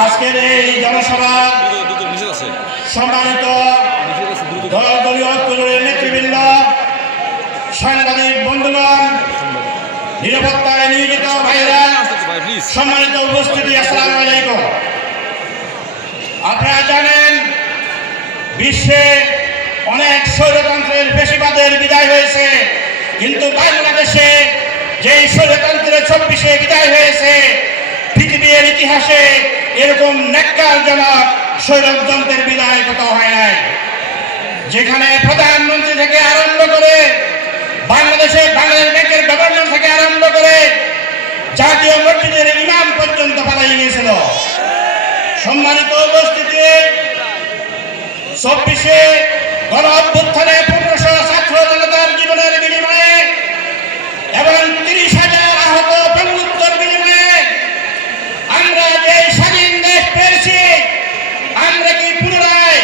আজকের এই জনসভা সম্মানিত দলীয় ঐক্যজোটের নেতৃবৃন্দ, সাংবাদিক বন্ধুগণ, নিরাপত্তায় নিয়োজিত ভাইরা, সম্মানিত উপস্থিতি, আসসালামু আলাইকুম। আপনারা জানেন বিশ্বে অনেক স্বৈরতন্ত্রের ফ্যাসিবাদের বিদায় হয়েছে, কিন্তু বাংলাদেশে যেই স্বৈরতন্ত্রের 24-এ বিদায় হয়েছে, পৃথিবীর ইতিহাসে এরকম ন্যাক্কারজনক স্বৈরতন্ত্রের বিদায় কোথাও হয় নাই। যেখানে প্রধানমন্ত্রী থেকে আরম্ভ করে বাংলাদেশ ব্যাংকের গভর্নর থেকে আরম্ভ করে জাতীয় মসজিদের ইমাম পর্যন্ত পালিয়ে গিয়েছিল। সম্মানিত উপস্থিতি, 24-এ গণ অভ্যুত্থানে 1500 ছাত্র জনতার জীবনের বিনিময়ে এবং 30,000 আহত পঙ্গুত্বর বিনিময়ে আমরা যে স্বাধীন দেশ পেয়েছি, আমরা কি পুনরায়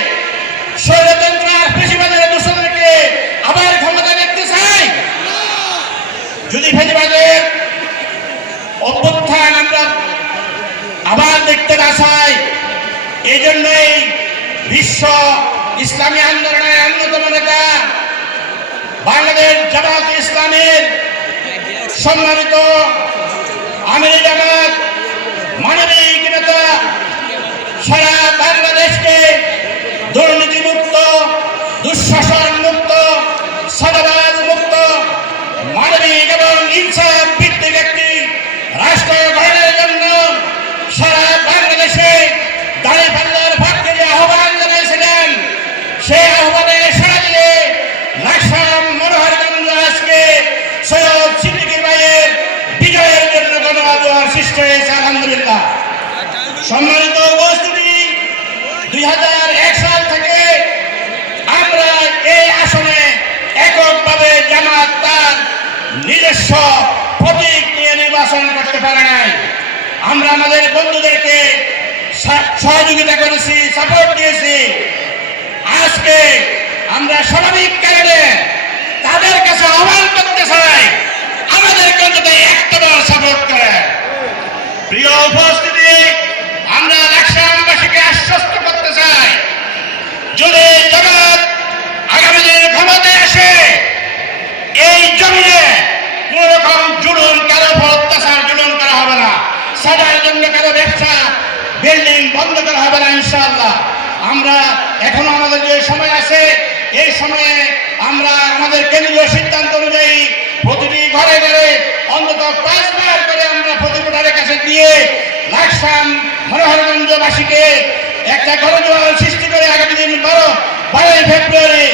স্বৈরতন্ত্র আর ফ্যাসিবাদের দূষণকে আবার ক্ষমতা দেখতে চাই? যদি ফ্যাসিবাদের অভ্যুত্থান আমরা আবার দেখতে না চাই, এই জন্যই বিশ্ব ইসলামী আন্দোলনের অন্যতম নেতা বাংলাদেশ জামাত ইসলামের সম্মানিত আমির জামাত মানবিক নেতা সারা বাংলাদেশকে দুর্নীতি মুক্ত, দুঃশাসন মুক্ত, সাদাবাজ মুক্ত, মানবিক এবং ইনসাফ ভিত্তিক একটি রাষ্ট্র গঠনের জন্য সারা বাংলাদেশে দাঁড়িপাল্লার পক্ষে যে আহ্বান জানিয়েছিলেন, সেই আহ্বানে সাড়া দিয়ে লাকসাম মনোহরগঞ্জ আজকে সৈয়দ সিদ্দিকী ভাইয়ের বিজয়ের জন্য গণআন্দোলন সৃষ্টি হয়েছে। আলহামদুলিল্লাহ। সম্মানিত উপস্থিতি, 2001 সাল থেকে আমরা এই আসনে এককভাবে জামাত তার নিজস্ব প্রতীক নিয়ে নির্বাচন করতে পারে নাই। আমরা আমাদের বন্ধুদেরকে সহযোগিতা করেছি, সাপোর্ট দিয়েছি। আজকে আমরা স্বাভাবিক কারণে তাদের কাছে আহ্বান করতে চাই, আমাদেরকে অন্তত একটাবার সাপোর্ট করে। প্রিয় উপস্থিতি, আমরা লাকসামবাসীকে আশ্বস্ত করতে চাই, যদি জামাত আগামী দিনে ক্ষমতায় আসে, এই জমিনে কোন রকম জুলুম, কারো উপর অত্যাচার জুলুম করা হবে না। সাদার জন্য কারো ব্যবসা বিল্ডিং বন্ধ করা হবে না ইনশাআল্লাহ। আমরা এখনো আমাদের যে সময় আছে, এই সময়ে আমরা আমাদের কেন্দ্রীয় সিদ্ধান্ত অনুযায়ী প্রতিটি ঘরে ঘরে অন্তত 5 বার করে আমরা প্রতি ভোটারের কাছে দিয়ে লাকসাম মনোহরগঞ্জবাসীকে একটা গণজোয়ার সৃষ্টি করে আগামী দিন 12 ফেব্রুয়ারি